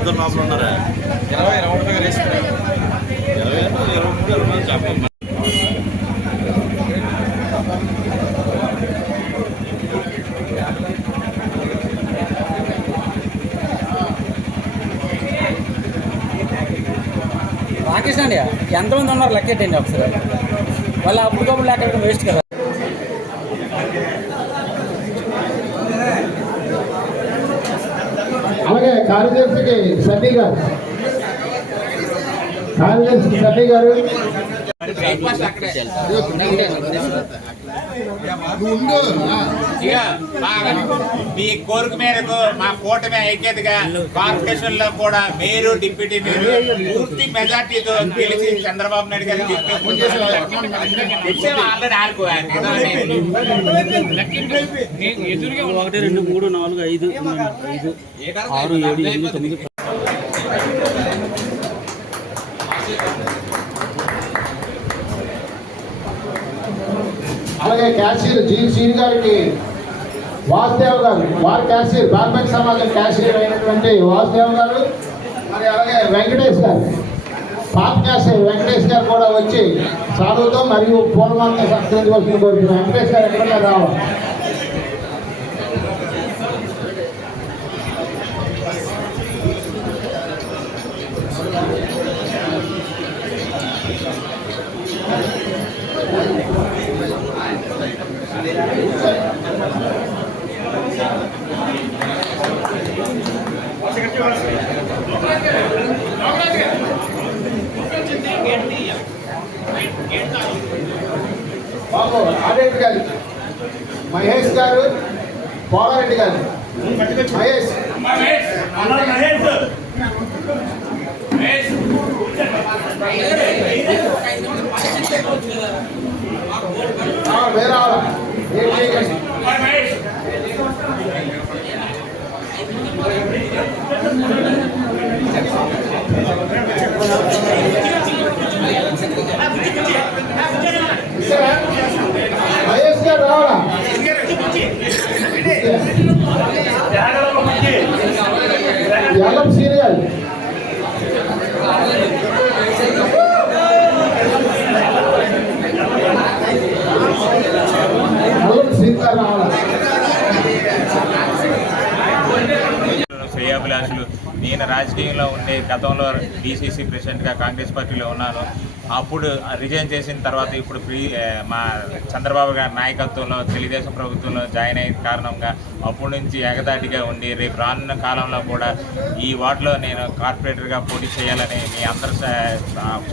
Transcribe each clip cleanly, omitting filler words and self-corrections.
ఇద్దరు లోపల ఉన్నారా? 20 రౌండ్ ఫిగర్ వేసుకున్నారు. 23 చెప్పండి. రాకేష్ అండి ఎంతమంది ఉన్నారు లెక్కెట్టండి ఒకసారి. వాళ్ళు అప్పటికప్పుడు లెక్క వేస్ట్ కదా. అలాగే కార్యదర్శికి సన్నీ గారు, మీ కోరిక మేరకు మా కూటమి ఐక్యతగా కార్పొరేషన్ లో కూడా మేయర్, డిప్యూటీ మేయర్ పూర్తి మెజార్టీతో గెలిచి చంద్రబాబు నాయుడు గారు ఆల్రెడీ ఆడుకోవాలి. 1 2 3 4 5 6 7 8 9. అలాగే క్యాషియర్ జీ శ్రీని గారికి వాసుదేవ్ గారు, వారి క్యాషియర్ బ్రాహ్మణ సమాజం క్యాషియర్ అయినటువంటి వాసుదేవ్ గారు, మరి అలాగే వెంకటేష్ గారు, పాత క్యాషియర్ వెంకటేష్ గారు కూడా వచ్చి సాధువుతో మరియు పూర్వమాలతో సత్కరించవలసిన కోరుతున్నాం. వెంకటేష్ గారు ఎక్కడన్నా రావాలి. బాబు ఆదిరెడ్డి గారు, మహేష్ గారు, పోలారెడ్డి గారు, మహేష్ వేరే మహేష్ గారు రావాలా? ఎల్లం సీని గారు, శ్రేయాభిలాషులు. నేను రాజకీయంలో ఉండే గతంలో డీసీసీ ప్రెసిడెంట్గా కాంగ్రెస్ పార్టీలో ఉన్నాను. అప్పుడు రిజైన్ చేసిన తర్వాత ఇప్పుడు మా చంద్రబాబు గారి నాయకత్వంలో తెలుగుదేశం ప్రభుత్వంలో జాయిన్ అయిన కారణంగా అప్పటి నుంచి ఎగదాటిగా ఉండి రేపు రానున్న కాలంలో కూడా ఈ వార్డులో నేను కార్పొరేటర్గా పోటీ చేయాలని మీ అందరి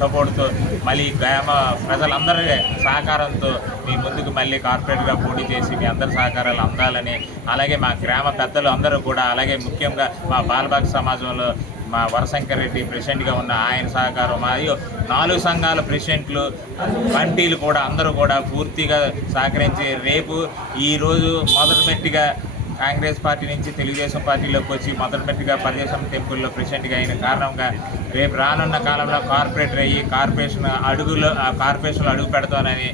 సపోర్ట్తో మళ్ళీ గ్రామ ప్రజలందరి సహకారంతో మీ ముందుకు మళ్ళీ కార్పొరేటర్గా పోటీ చేసి మీ అందరి సహకారాలు అందాలని, అలాగే మా గ్రామ పెద్దలు అందరూ కూడా, అలాగే ముఖ్యంగా మా బాలబాగ్ సమాజంలో మా వరశంకర్ రెడ్డి ప్రెసిడెంట్గా ఉన్న ఆయన సహకారం, మరియు 4 సంఘాల ప్రెసిడెంట్లు, కమిటీలు కూడా అందరూ కూడా పూర్తిగా సహకరించి రేపు ఈరోజు మొదటిమెట్టిగా కాంగ్రెస్ పార్టీ నుంచి తెలుగుదేశం పార్టీలోకి వచ్చి మొదటిమెట్టిగా పరిదేశం టెంపుల్లో ప్రెసిడెంట్గా అయిన కారణంగా రేపు రానున్న కాలంలో కార్పొరేటర్ అయ్యి కార్పొరేషన్లో అడుగు పెడతానని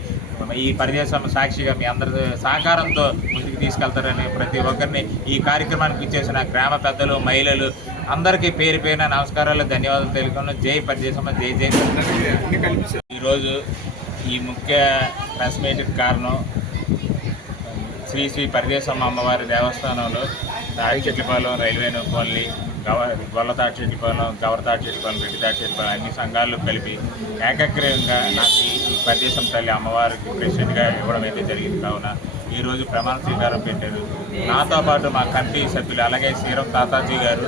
ఈ పరిదేశం సాక్షిగా మీ అందరి సహకారంతో ముందుకు తీసుకెళ్తారని ప్రతి ఒక్కరిని ఈ కార్యక్రమానికి ఇచ్చేసిన గ్రామ పెద్దలు, మహిళలు అందరికీ పేరు పేరున నమస్కారాలు, ధన్యవాదాలు తెలుపుకున్నాను. జై పరిదేశం, జై జై. ఈరోజు ఈ ముఖ్య ప్రెస్ మీట్కి కారణం శ్రీ శ్రీ పరిదేశం అమ్మవారి దేవస్థానంలో తాడిచెట్లపాలెం, రైల్వే కాలనీ, గొల్లతాడిచెట్లపాలెం, గవరతాడిచెట్లపాలెం, రెడ్డితాడిచెట్లపాలెం అన్ని సంఘాలు కలిపి ఏకగ్రీవంగా నాకు ఈ పరిదేశం తల్లి అమ్మవారికి ప్రెసిడెంట్గా ఇవ్వడం అయితే జరిగింది. కావున ఈరోజు ప్రమాణ స్వీకారం పెట్టారు. నాతో పాటు మా కమిటీ సభ్యులు, అలాగే శ్రీరామ్ తాతాజీ గారు,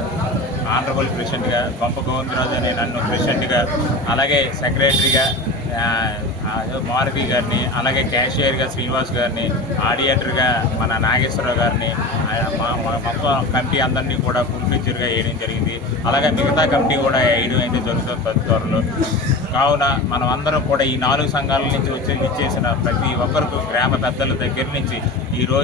ఆనరబుల్ ప్రెసిడెంట్గా, గొప్ప గోవిందరాజు అనే నన్ను ప్రెసిడెంట్గా, అలాగే సెక్రటరీగా మారుతి గారిని, అలాగే క్యాషియర్గా శ్రీనివాస్ గారిని, ఆడియేటర్గా మన నాగేశ్వరరావు గారిని, మొత్తం కమిటీ అందరినీ కూడా గుర్తించరుగా వేయడం జరిగింది. అలాగే మిగతా కమిటీ కూడా వేయడం అయితే జరుగుతుంది త్వరలో. కావున మనం అందరం కూడా ఈ 4 సంఘాల నుంచి ఇచ్చేసిన ప్రతి ఒక్కరికి గ్రామ పెద్దల దగ్గర నుంచి ఈరోజు